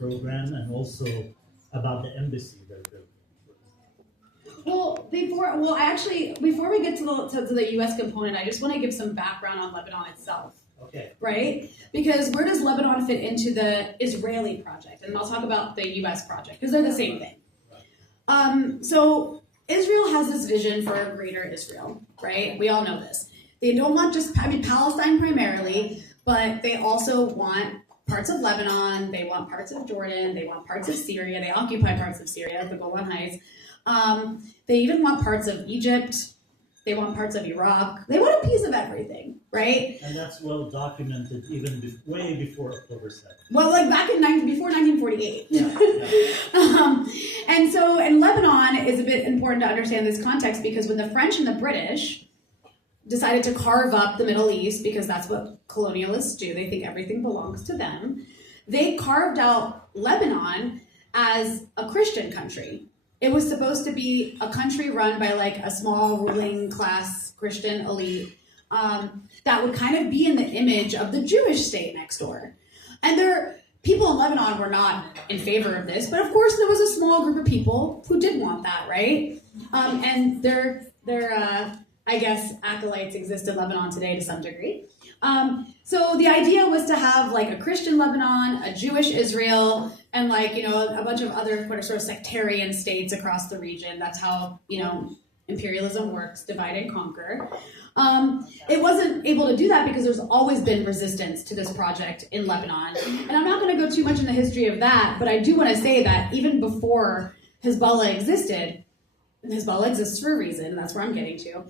program and also about the embassy that they're. Well, before we get to the U.S. component, I just want to give some background on Lebanon itself. Okay. Right? Because where does Lebanon fit into the Israeli project? And I'll talk about the U.S. project because they're the same thing. So Israel has this vision for a greater Israel, right? We all know this. They don't want Palestine primarily, but they also want parts of Lebanon. They want parts of Jordan. They want parts of Syria. They occupy parts of Syria, the Golan Heights. They even want parts of Egypt. They want parts of Iraq. They want a piece of everything, right? And that's well documented even way before October 7th. Well, like back in before 1948. Yeah. And Lebanon is a bit important to understand this context because when the French and the British decided to carve up the Middle East, because that's what colonialists do, they think everything belongs to them, they carved out Lebanon as a Christian country. It was supposed to be a country run by like a small ruling class Christian elite that would kind of be in the image of the Jewish state next door. And people in Lebanon were not in favor of this, but of course there was a small group of people who did want that, right? And their I guess acolytes exist in Lebanon today to some degree. So the idea was to have like a Christian Lebanon, a Jewish Israel, and like, a bunch of other sort of sectarian states across the region. That's how, imperialism works, divide and conquer. It wasn't able to do that because there's always been resistance to this project in Lebanon. And I'm not going to go too much in the history of that, but I do want to say that even before Hezbollah existed, and Hezbollah exists for a reason, and that's where I'm getting to,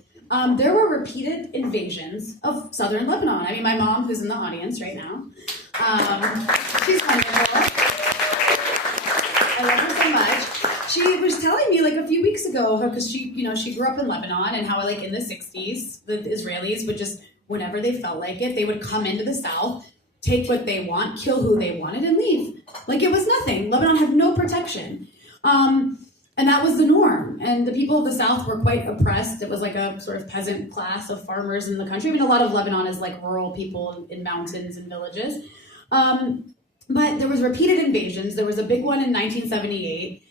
there were repeated invasions of southern Lebanon. I mean, my mom, who's in the audience right now, she's wonderful. I love her so much. She was telling me like a few weeks ago, because she grew up in Lebanon, and how like in the 60s, the Israelis would just, whenever they felt like it, they would come into the south, take what they want, kill who they wanted, and leave. Like it was nothing. Lebanon had no protection. And that was the norm. And the people of the South were quite oppressed. It was like a sort of peasant class of farmers in the country. I mean, a lot of Lebanon is like rural people in mountains and villages. But there was repeated invasions. There was a big one in 1978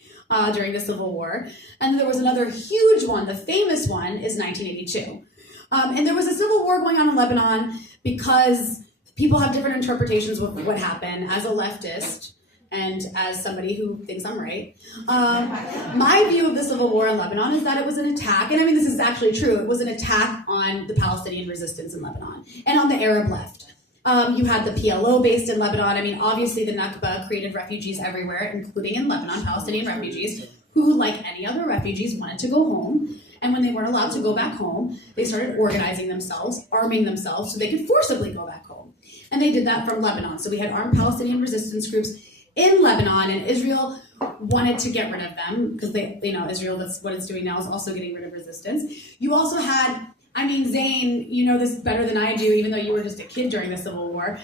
during the Civil War. And there was another huge one. The famous one is 1982. And there was a civil war going on in Lebanon because people have different interpretations of what happened. As a leftist, and as somebody who thinks I'm right, my view of the civil war in Lebanon is that it was an attack, and I mean this is actually true, it was an attack on the Palestinian resistance in Lebanon, and on the Arab left. You had the PLO based in Lebanon. I mean, obviously the Nakba created refugees everywhere, including in Lebanon, Palestinian refugees, who, like any other refugees, wanted to go home, and when they weren't allowed to go back home, they started organizing themselves, arming themselves, so they could forcibly go back home. And they did that from Lebanon. So we had armed Palestinian resistance groups in Lebanon, and Israel wanted to get rid of them because Israel, that's what it's doing now, is also getting rid of resistance. You also had, Zain, you know this better than I do, even though you were just a kid during the Civil War.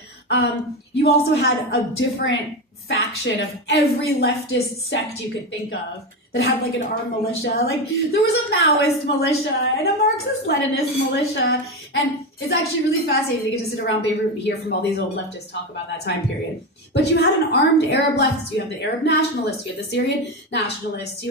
You also had a different faction of every leftist sect you could think of that had like an armed militia. Like there was a Maoist militia and a Marxist-Leninist militia. And it's actually really fascinating to get to sit around Beirut and hear from all these old leftists talk about that time period. But you had an armed Arab left. You have the Arab nationalists, you had the Syrian nationalists,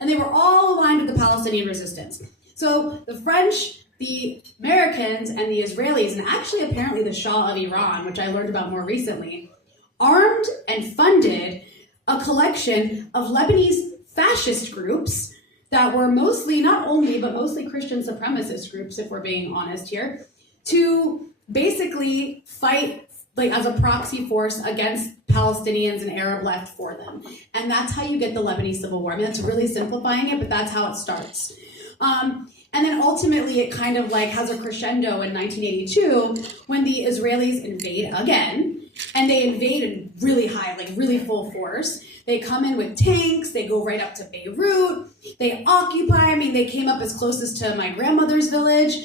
and they were all aligned with the Palestinian resistance. So the French, the Americans, and the Israelis, and actually apparently the Shah of Iran, which I learned about more recently, armed and funded a collection of Lebanese fascist groups that were mostly, not only, but mostly Christian supremacist groups, if we're being honest here, to basically fight like as a proxy force against Palestinians and Arab left for them. And that's how you get the Lebanese Civil War. I mean, that's really simplifying it, but that's how it starts. And then ultimately it kind of like has a crescendo in 1982 when the Israelis invade again, and they invade in really high, like really full force. They come in with tanks, they go right up to Beirut, they occupy, they came up as close as to my grandmother's village,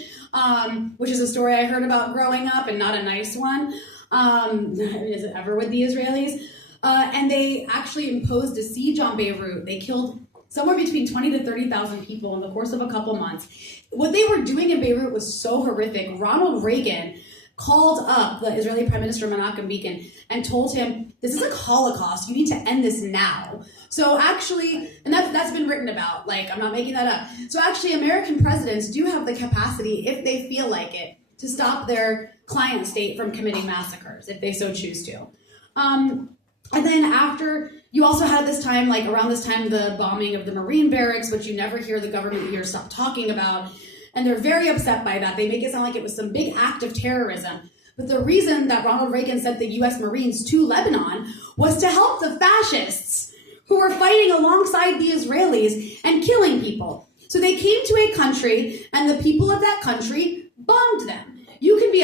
which is a story I heard about growing up and not a nice one. Is it ever with the Israelis? And they actually imposed a siege on Beirut. They killed somewhere between 20 to 30,000 people in the course of a couple months. What they were doing in Beirut was so horrific. Ronald Reagan called up the Israeli Prime Minister Menachem Begin and told him this is like Holocaust. You need to end this now. So actually, and that's been written about, like, I'm not making that up. So actually, American presidents do have the capacity, if they feel like it, to stop their client state from committing massacres, if they so choose to. And then after, you also had this time, like around this time, the bombing of the Marine barracks, which you never hear the government here stop talking about. And they're very upset by that. They make it sound like it was some big act of terrorism. But the reason that Ronald Reagan sent the U.S. Marines to Lebanon was to help the fascists who were fighting alongside the Israelis and killing people. So they came to a country, and the people of that country bombed them. You can be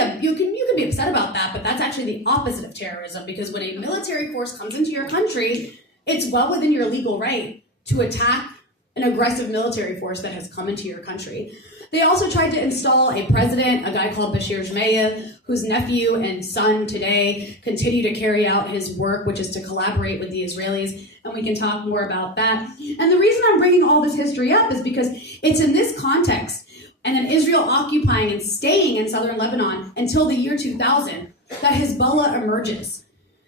upset about that, but that's actually the opposite of terrorism, because when a military force comes into your country, it's well within your legal right to attack an aggressive military force that has come into your country. They also tried to install a president, a guy called Bashir Gemayel, whose nephew and son today continue to carry out his work, which is to collaborate with the Israelis, and we can talk more about that. And the reason I'm bringing all this history up is because it's in this context, and then Israel occupying and staying in southern Lebanon until the year 2000, that Hezbollah emerges.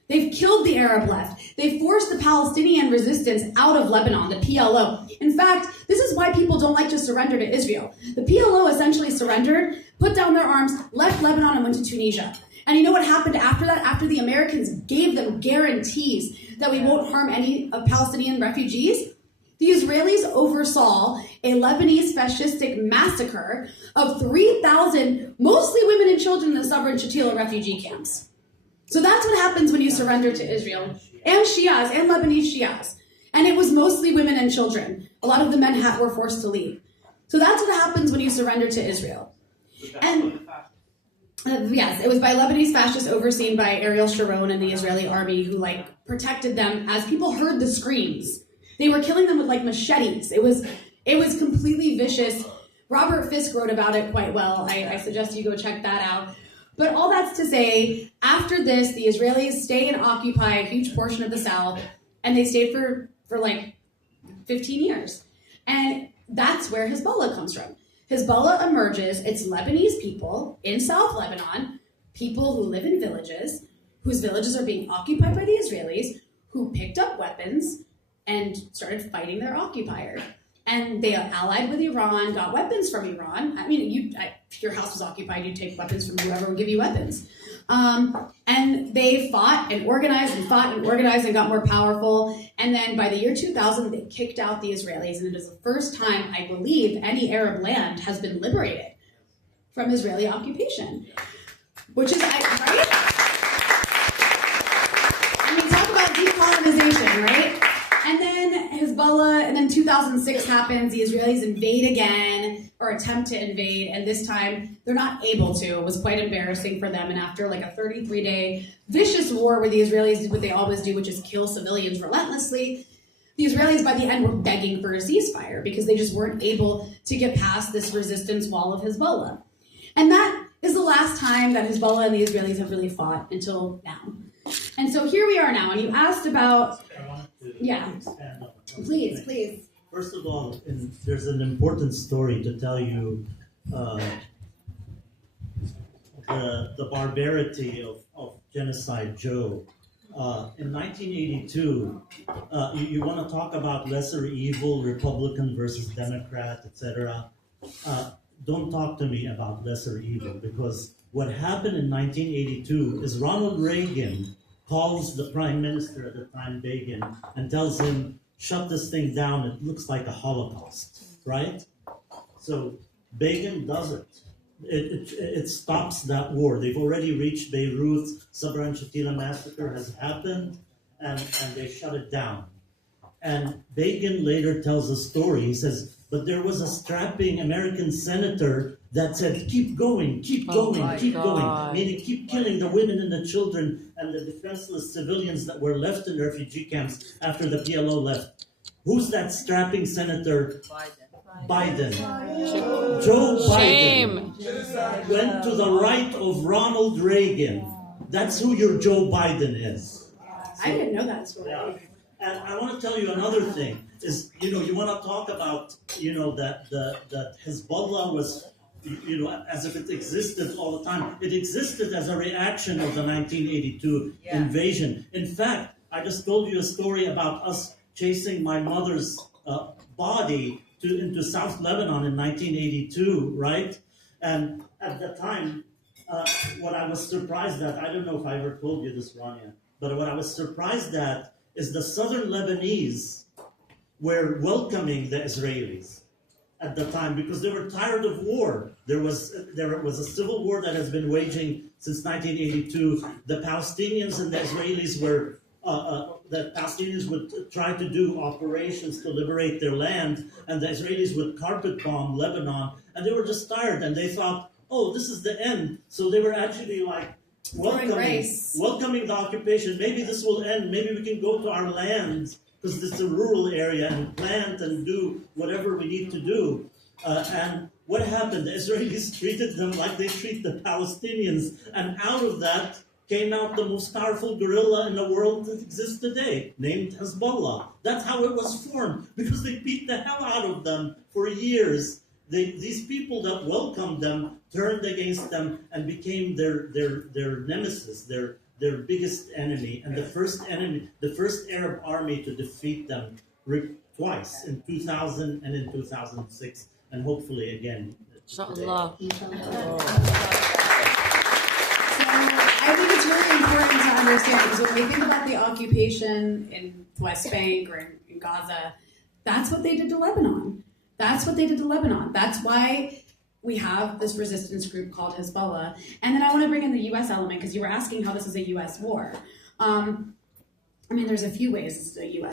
They've killed the Arab left. They forced the Palestinian resistance out of Lebanon, the PLO. In fact, this is why people don't like to surrender to Israel. The PLO essentially surrendered, put down their arms, left Lebanon, and went to Tunisia. And you know what happened after that? After the Americans gave them guarantees that we won't harm any of Palestinian refugees, the Israelis oversaw a Lebanese fascistic massacre of 3,000, mostly women and children, in the Sabra and Shatila refugee camps. So that's what happens when you surrender to Israel. And Shias, and Lebanese Shias. And it was mostly women and children. A lot of the men were forced to leave. So that's what happens when you surrender to Israel. And yes, it was by Lebanese fascists overseen by Ariel Sharon and the Israeli army, who protected them as people heard the screams. They were killing them with machetes. It was completely vicious. Robert Fisk wrote about it quite well. I suggest you go check that out. But all that's to say, after this, the Israelis stay and occupy a huge portion of the South, and they stayed for 15 years. And that's where Hezbollah comes from. Hezbollah emerges, it's Lebanese people in South Lebanon, people who live in villages, whose villages are being occupied by the Israelis, who picked up weapons and started fighting their occupier. And they allied with Iran, got weapons from Iran. I mean, if your house was occupied, you'd take weapons from whoever would give you weapons. And they fought and organized and got more powerful. And then by the year 2000, they kicked out the Israelis. And it is the first time, I believe, any Arab land has been liberated from Israeli occupation. Which is, right? I mean, talk about decolonization, right? And then Hezbollah, and then 2006 happens, the Israelis invade again, or attempt to invade, and this time they're not able to. It was quite embarrassing for them, and after a 33-day vicious war where the Israelis did what they always do, which is kill civilians relentlessly, the Israelis by the end were begging for a ceasefire because they just weren't able to get past this resistance wall of Hezbollah. And that is the last time that Hezbollah and the Israelis have really fought until now. And so here we are now, and you asked about... Yeah, please. First of all, there's an important story to tell you the barbarity of Genocide Joe. In 1982, you want to talk about lesser evil, Republican versus Democrat, etc. Don't talk to me about lesser evil, because what happened in 1982 is Ronald Reagan calls the prime minister at the time, Begin, and tells him, shut this thing down, it looks like a Holocaust, right? So Begin does it. It stops that war. They've already reached Beirut, Sabra and Shatila massacre has happened, and they shut it down. And Begin later tells a story. He says, but there was a strapping American senator that said, keep going, keep going, meaning keep killing the women and the children and the defenseless civilians that were left in refugee camps after the PLO left. Who's that strapping senator? Biden. Joe Biden went to the right of Ronald Reagan. That's who your Joe Biden is. I didn't know that story. Yeah. And I want to tell you another thing is, you want to talk about, that Hezbollah was as if it existed all the time. It existed as a reaction of the 1982 invasion. In fact, I just told you a story about us chasing my mother's body into South Lebanon in 1982, right? And at the time, what I was surprised at, I don't know if I ever told you this, Rania, but what I was surprised at is the southern Lebanese were welcoming the Israelis at the time because they were tired of war. There was a civil war that has been waging since 1982. The Palestinians and the Israelis were the Palestinians would try to do operations to liberate their land, and the Israelis would carpet bomb Lebanon, and they were just tired, and they thought, oh, this is the end. So they were actually like welcoming the occupation. Maybe this will end. Maybe we can go to our land because it's a rural area and plant and do whatever we need to do. And what happened? The Israelis treated them like they treat the Palestinians, and out of that came out the most powerful guerrilla in the world that exists today, named Hezbollah. That's how it was formed, because they beat the hell out of them for years. These people that welcomed them turned against them and became their nemesis, their biggest enemy, and the first Arab army to defeat them twice, in 2000 and in 2006, and hopefully again. Inshallah. I think it's really important to understand, because when we think about the occupation in the West Bank or in Gaza, that's what they did to Lebanon. That's what they did to Lebanon. That's why we have this resistance group called Hezbollah. And then I want to bring in the U.S. element, because you were asking how this is a U.S. war. There's a few ways it's a U.S.